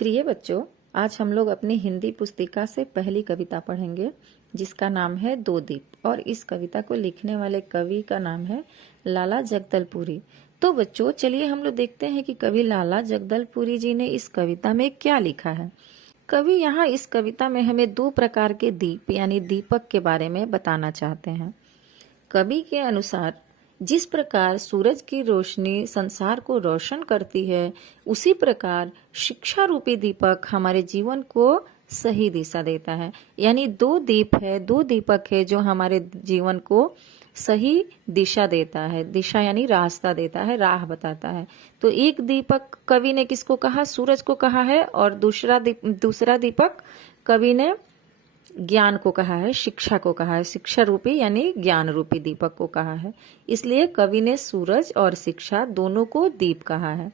प्रिय बच्चों, आज हम लोग अपनी हिंदी पुस्तिका से पहली कविता पढ़ेंगे जिसका नाम है दो दीप। और इस कविता को लिखने वाले कवि का नाम है लाला जगदलपुरी। तो बच्चों चलिए हम लोग देखते हैं कि कवि लाला जगदलपुरी जी ने इस कविता में क्या लिखा है। कवि यहाँ इस कविता में हमें दो प्रकार के दीप यानी दीपक के बारे में बताना चाहते हैं। कवि के अनुसार जिस प्रकार सूरज की रोशनी संसार को रोशन करती है, उसी प्रकार शिक्षा रूपी दीपक हमारे जीवन को सही दिशा देता है। यानी दो दीपक है जो हमारे जीवन को सही दिशा देता है। दिशा यानी रास्ता देता है, राह बताता है। तो एक दीपक कवि ने किसको कहा? सूरज को कहा है। और दूसरा दीपक कवि ने ज्ञान को कहा है, शिक्षा को कहा है। शिक्षा रूपी यानी ज्ञान रूपी दीपक को कहा है। इसलिए कवि ने सूरज और शिक्षा दोनों को दीप कहा है।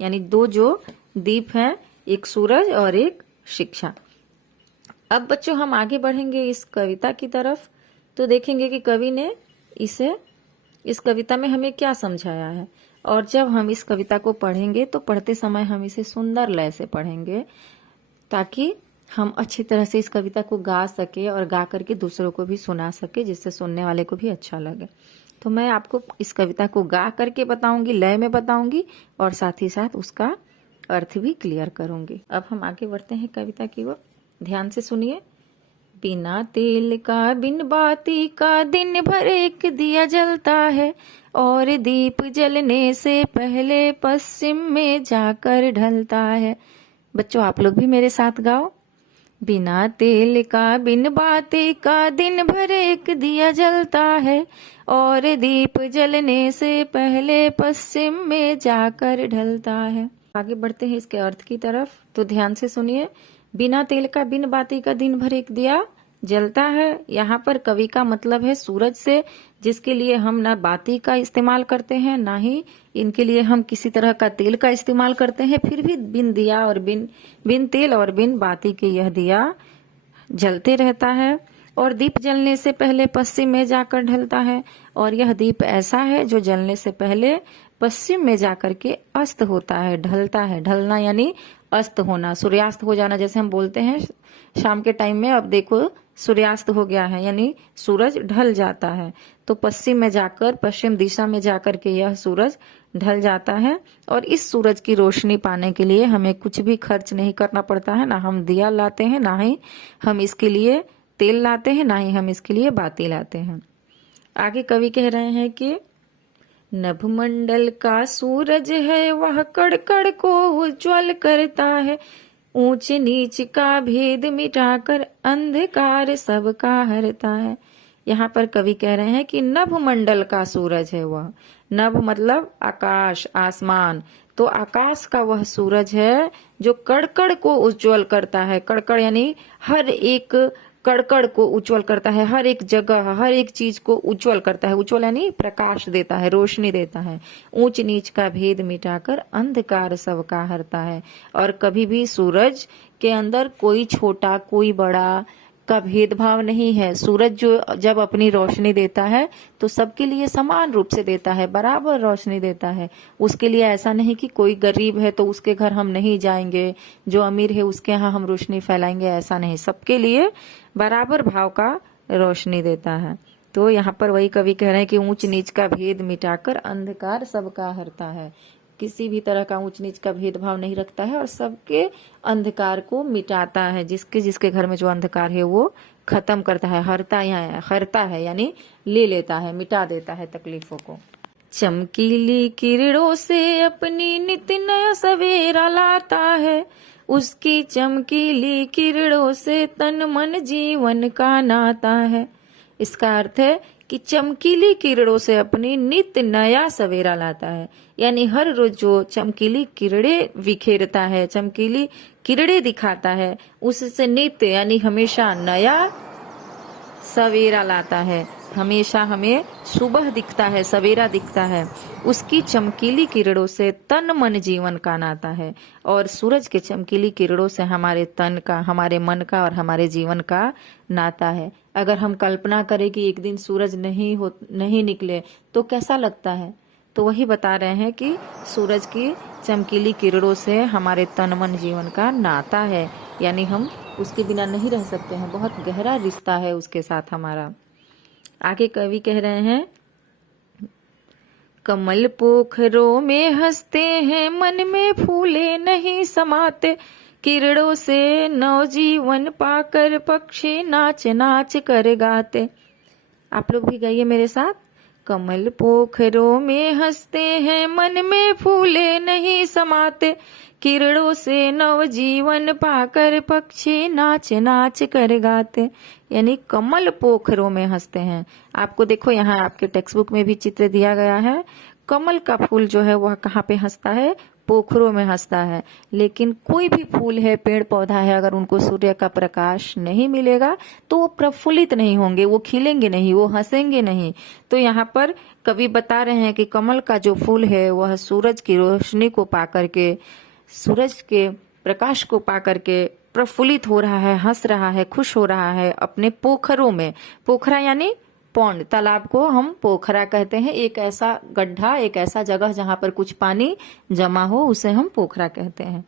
यानी दो जो दीप हैं, एक सूरज और एक शिक्षा। अब बच्चों हम आगे बढ़ेंगे इस कविता की तरफ, तो देखेंगे कि कवि ने इस कविता में हमें क्या समझाया है। और जब हम इस कविता को पढ़ेंगे तो पढ़ते समय हम इसे सुंदर लय से पढ़ेंगे, ताकि हम अच्छी तरह से इस कविता को गा सके और गा करके दूसरों को भी सुना सके, जिससे सुनने वाले को भी अच्छा लगे। तो मैं आपको इस कविता को गा करके बताऊंगी, लय में बताऊंगी और साथ ही साथ उसका अर्थ भी क्लियर करूंगी। अब हम आगे बढ़ते हैं कविता की ओर, ध्यान से सुनिए। बिना तेल का बिन बाती का दिन भर एक दिया जलता है, और दीप जलने से पहले पश्चिम में जाकर ढलता है। बच्चों आप लोग भी मेरे साथ गाओ। बिना तेल का बिन बाती का दिन भर एक दिया जलता है, और दीप जलने से पहले पश्चिम में जाकर ढलता है। आगे बढ़ते हैं इसके अर्थ की तरफ, तो ध्यान से सुनिए। बिना तेल का बिन बाती का दिन भर एक दिया जलता है। यहाँ पर कवि का मतलब है सूरज से, जिसके लिए हम ना बाती का इस्तेमाल करते हैं, ना ही इनके लिए हम किसी तरह का तेल का इस्तेमाल करते हैं। फिर भी बिन दिया और बिन तेल और बिन बाती के यह दिया जलते रहता है, और दीप जलने से पहले पश्चिम में जाकर ढलता है। और यह दीप ऐसा है जो जलने से पहले पश्चिम में जाकर के अस्त होता है, ढलता है। ढलना यानी अस्त होना, सूर्यास्त हो जाना, जैसे हम बोलते हैं शाम के टाइम में। अब देखो सूर्यास्त हो गया है, यानी सूरज ढल जाता है। तो पश्चिम में जाकर, पश्चिम दिशा में जाकर के यह सूरज ढल जाता है। और इस सूरज की रोशनी पाने के लिए हमें कुछ भी खर्च नहीं करना पड़ता है। ना हम दिया लाते हैं, ना ही हम इसके लिए तेल लाते हैं, ना ही हम इसके लिए बाती लाते हैं। आगे कवि कह रहे हैं कि नभमंडल का सूरज है वह कड़ को उज्ज्वल करता है, ऊंच नीच का भेद मिटाकर अंधकार सबका हरता है। यहाँ पर कवि कह रहे हैं कि नभमंडल का सूरज है वह। नभ मतलब आकाश, आसमान। तो आकाश का वह सूरज है जो कड़ को उज्ज्वल करता है। कड़ यानी हर एक कड़ को उज्ज्वल करता है, हर एक जगह, हर एक चीज को उज्ज्वल करता है। उज्ज्वल यानी प्रकाश देता है, रोशनी देता है। ऊंच नीच का भेद मिटाकर अंधकार सबका हरता है। और कभी भी सूरज के अंदर कोई छोटा कोई बड़ा का भेदभाव नहीं है। सूरज जो जब अपनी रोशनी देता है तो सबके लिए समान रूप से देता है, बराबर रोशनी देता है। उसके लिए ऐसा नहीं कि कोई गरीब है तो उसके घर हम नहीं जाएंगे, जो अमीर है उसके यहाँ हम रोशनी फैलाएंगे, ऐसा नहीं। सबके लिए बराबर भाव का रोशनी देता है। तो यहाँ पर वही कवि कह रहे हैं कि ऊंच नीच का भेद मिटाकर अंधकार सबका हरता है। किसी भी तरह का ऊंच नीच का भेदभाव नहीं रखता है और सबके अंधकार को मिटाता है। जिसके घर में जो अंधकार है वो खत्म करता है, हरता है यानी ले लेता है, मिटा देता है तकलीफों को। चमकीली किरणों से अपनी नित नया सवेरा लाता है, उसकी चमकीली किरणों से तन मन जीवन का नाता है। इसका अर्थ है कि चमकीली किरणों से अपनी नित नया सवेरा लाता है। यानी हर रोज जो चमकीली किरणें बिखेरता है, चमकीली किरणें दिखाता है, उससे नित्य यानी हमेशा नया सवेरा लाता है। हमेशा हमें सुबह दिखता है, सवेरा दिखता है। उसकी चमकीली किरणों से तन मन जीवन का नाता है। और सूरज के चमकीली किरणों से हमारे तन का, हमारे मन का और हमारे जीवन का नाता है। अगर हम कल्पना करें कि एक दिन सूरज नहीं निकले तो कैसा लगता है? तो वही बता रहे हैं कि सूरज की चमकीली किरणों से हमारे तन मन जीवन का नाता है, यानी हम उसके बिना नहीं रह सकते हैं, बहुत गहरा रिश्ता है उसके साथ हमारा। आगे कवि कह रहे हैं, कमल पोखरों में हंसते हैं, मन में फूले नहीं समाते, किरणों से नवजीवन पाकर पक्षी नाच नाच कर गाते। आप लोग भी गाइए मेरे साथ। कमल पोखरों में हंसते हैं, मन में फूले नहीं समाते, किरणों से नवजीवन पाकर पक्षी नाच नाच कर गाते। यानी कमल पोखरों में हंसते हैं। आपको देखो यहाँ आपके टेक्स्ट बुक में भी चित्र दिया गया है। कमल का फूल जो है वह कहाँ पे हंसता है? पोखरों में हंसता है। लेकिन कोई भी फूल है, पेड़ पौधा है, अगर उनको सूर्य का प्रकाश नहीं मिलेगा तो वो प्रफुल्लित नहीं होंगे, वो खिलेंगे नहीं, वो हंसेंगे नहीं। तो यहाँ पर कवि बता रहे हैं कि कमल का जो फूल है वह सूरज की रोशनी को पाकर के, सूरज के प्रकाश को पाकर के प्रफुल्लित हो रहा है, हंस रहा है, खुश हो रहा है अपने पोखरों में। पोखरा यानी पौंड, तालाब को हम पोखरा कहते हैं। एक ऐसा गड्ढा, एक ऐसा जगह जहां पर कुछ पानी जमा हो, उसे हम पोखरा कहते हैं।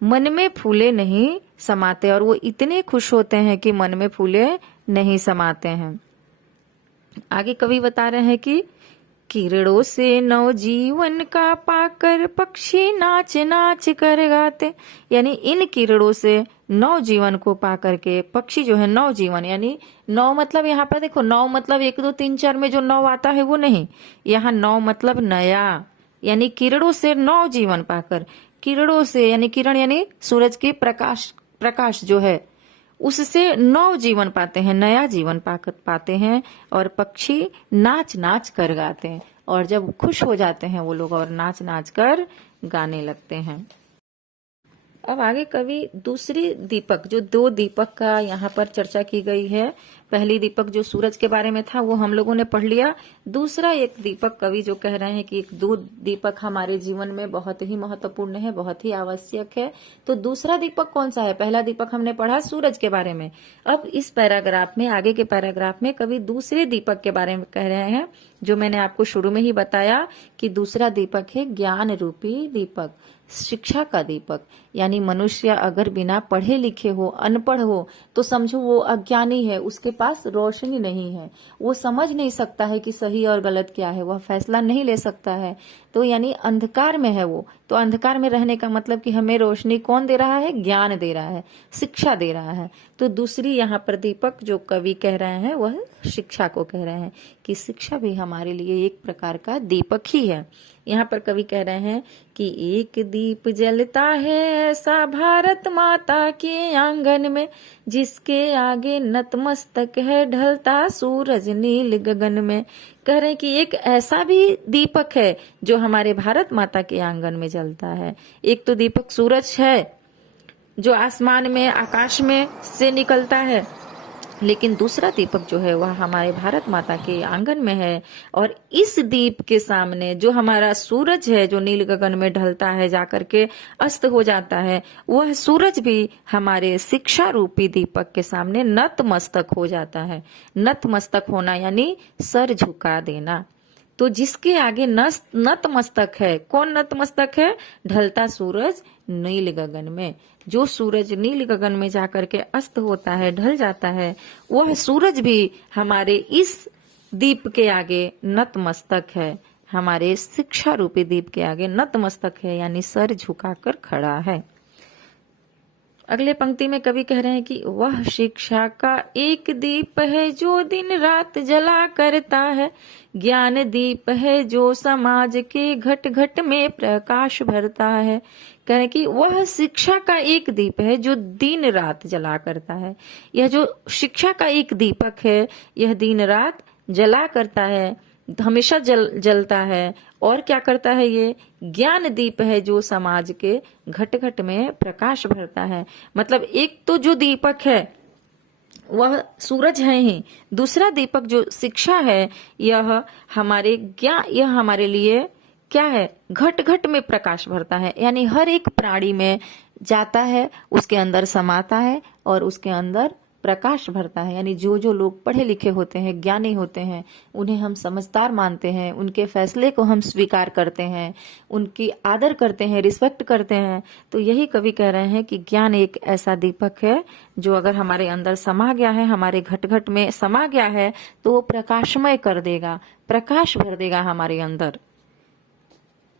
मन में फूले नहीं समाते, और वो इतने खुश होते हैं कि मन में फूले नहीं समाते हैं। आगे कवि बता रहे हैं कि किरणों से नवजीवन का पाकर पक्षी नाच नाच कर गाते। यानी इन किरणों से नवजीवन को पाकर के पक्षी जो है, नवजीवन यानी नव मतलब यहाँ पर देखो, नव मतलब 1 2 3 4 में जो नव आता है वो नहीं, यहाँ नव मतलब नया। यानी किरणों से नवजीवन पाकर, किरणों से यानी किरण यानी सूरज के प्रकाश, प्रकाश जो है उससे नव जीवन पाते हैं, नया जीवन पाते हैं। और पक्षी नाच नाच कर गाते हैं, और जब खुश हो जाते हैं वो लोग और नाच नाच कर गाने लगते हैं। अब आगे कवि दूसरी दीपक, जो 2 दीपक का यहाँ पर चर्चा की गई है। पहली दीपक जो सूरज के बारे में था वो हम लोगों ने पढ़ लिया। दूसरा एक दीपक कवि जो कह रहे हैं कि 2 दीपक हमारे जीवन में बहुत ही महत्वपूर्ण है, बहुत ही आवश्यक है। तो दूसरा दीपक कौन सा है? पहला दीपक हमने पढ़ा सूरज के बारे में। अब इस पैराग्राफ में, आगे के पैराग्राफ में कवि दूसरे दीपक के बारे में कह रहे हैं, जो मैंने आपको शुरू में ही बताया कि दूसरा दीपक है ज्ञान रूपी दीपक, शिक्षा का दीपक। यानी मनुष्य अगर बिना पढ़े लिखे हो, अनपढ़ हो, तो समझो वो अज्ञानी है, उसके पास रोशनी नहीं है, वो समझ नहीं सकता है कि सही और गलत क्या है, वह फैसला नहीं ले सकता है। तो यानी अंधकार में है वो। तो अंधकार में रहने का मतलब कि हमें रोशनी कौन दे रहा है? ज्ञान दे रहा है, शिक्षा दे रहा है। तो दूसरी यहाँ पर दीपक जो कवि कह रहे हैं वह शिक्षा को कह रहे हैं कि शिक्षा भी हमारे लिए एक प्रकार का दीपक ही है। यहाँ पर कवि कह रहे हैं कि एक दीप जलता है ऐसा भारत माता के आंगन में, जिसके आगे नतमस्तक है ढलता सूरज नील गगन में। कह रहे हैं कि एक ऐसा भी दीपक है जो हमारे भारत माता के आंगन में जलता है। एक तो दीपक सूरज है जो आसमान में, आकाश में से निकलता है, लेकिन दूसरा दीपक जो है वह हमारे भारत माता के आंगन में है। और इस दीप के सामने जो हमारा सूरज है, जो नील गगन में ढलता है जाकर के अस्त हो जाता है, वह सूरज भी हमारे शिक्षा रूपी दीपक के सामने नतमस्तक हो जाता है। नतमस्तक होना यानी सर झुका देना। तो जिसके आगे नतमस्तक है, कौन नतमस्तक है? ढलता सूरज नील गगन में। जो सूरज नील गगन में जाकर के अस्त होता है, ढल जाता है, वह सूरज भी हमारे इस दीप के आगे नतमस्तक है, हमारे शिक्षा रूपी दीप के आगे नतमस्तक है, यानी सर झुकाकर खड़ा है। अगले पंक्ति में कवि कह रहे हैं कि वह शिक्षा का एक दीप है जो दिन रात जला करता है, ज्ञान दीप है जो समाज के घट घट में प्रकाश भरता है। कह रहे हैं कि वह शिक्षा का एक दीप है जो दिन रात जला करता है। यह जो शिक्षा का एक दीपक है, यह दिन रात जला करता है, हमेशा जलता है। और क्या करता है? ये ज्ञान दीप है जो समाज के घट घट में प्रकाश भरता है। मतलब एक तो जो दीपक है वह सूरज है ही, दूसरा दीपक जो शिक्षा है यह हमारे यह हमारे लिए क्या है? घट घट में प्रकाश भरता है। यानी हर एक प्राणी में जाता है, उसके अंदर समाता है और उसके अंदर प्रकाश भरता है। यानी जो जो लोग पढ़े लिखे होते हैं, ज्ञानी होते हैं, उन्हें हम समझदार मानते हैं, उनके फैसले को हम स्वीकार करते हैं, उनकी आदर करते हैं, रिस्पेक्ट करते हैं। तो यही कवि कह रहे हैं कि ज्ञान एक ऐसा दीपक है जो अगर हमारे अंदर समा गया है, हमारे घट घट में समा गया है, तो वो प्रकाशमय कर देगा, प्रकाश भर देगा हमारे अंदर।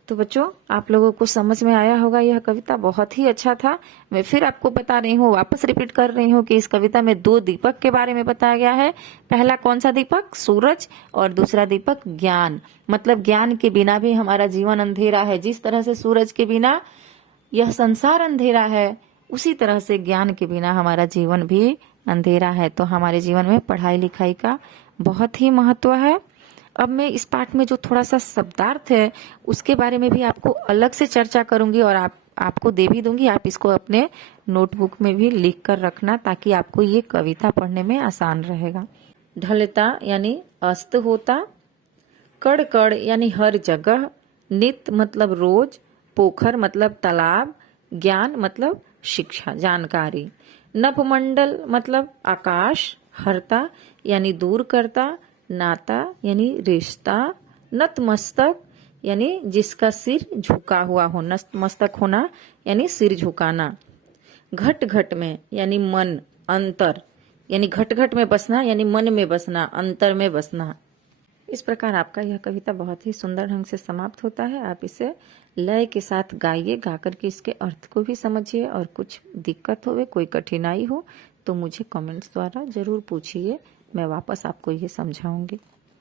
तो बच्चों, आप लोगों को समझ में आया होगा, यह कविता बहुत ही अच्छा था। मैं फिर आपको बता रही हूँ, वापस रिपीट कर रही हूँ कि इस कविता में 2 दीपक के बारे में बताया गया है। पहला कौन सा दीपक? सूरज। और दूसरा दीपक ज्ञान। मतलब ज्ञान के बिना भी हमारा जीवन अंधेरा है। जिस तरह से सूरज के बिना यह संसार अंधेरा है, उसी तरह से ज्ञान के बिना हमारा जीवन भी अंधेरा है। तो हमारे जीवन में पढ़ाई लिखाई का बहुत ही महत्व है। अब मैं इस पाठ में जो थोड़ा सा शब्दार्थ है उसके बारे में भी आपको अलग से चर्चा करूंगी और आपको दे भी दूंगी। आप इसको अपने नोटबुक में भी लिख कर रखना ताकि आपको ये कविता पढ़ने में आसान रहेगा। ढलता यानी अस्त होता, कड़ कड़ यानी हर जगह, नित मतलब रोज, पोखर मतलब तालाब, ज्ञान मतलब शिक्षा जानकारी, नभमंडल मतलब आकाश, हरता यानी दूर करता, नाता यानी रिश्ता, नतमस्तक यानी जिसका सिर झुका हुआ हो, नतमस्तक होना यानी सिर झुकाना, घट घट में यानी मन, अंतर यानी घट घट में बसना यानी मन में बसना, अंतर में बसना। इस प्रकार आपका यह कविता बहुत ही सुंदर ढंग से समाप्त होता है। आप इसे लय के साथ गाइए, गाकर के इसके अर्थ को भी समझिए और कुछ दिक्कत हो, कोई कठिनाई हो तो मुझे कमेंट्स द्वारा जरूर पूछिए, मैं वापस आपको ये समझाऊंगी।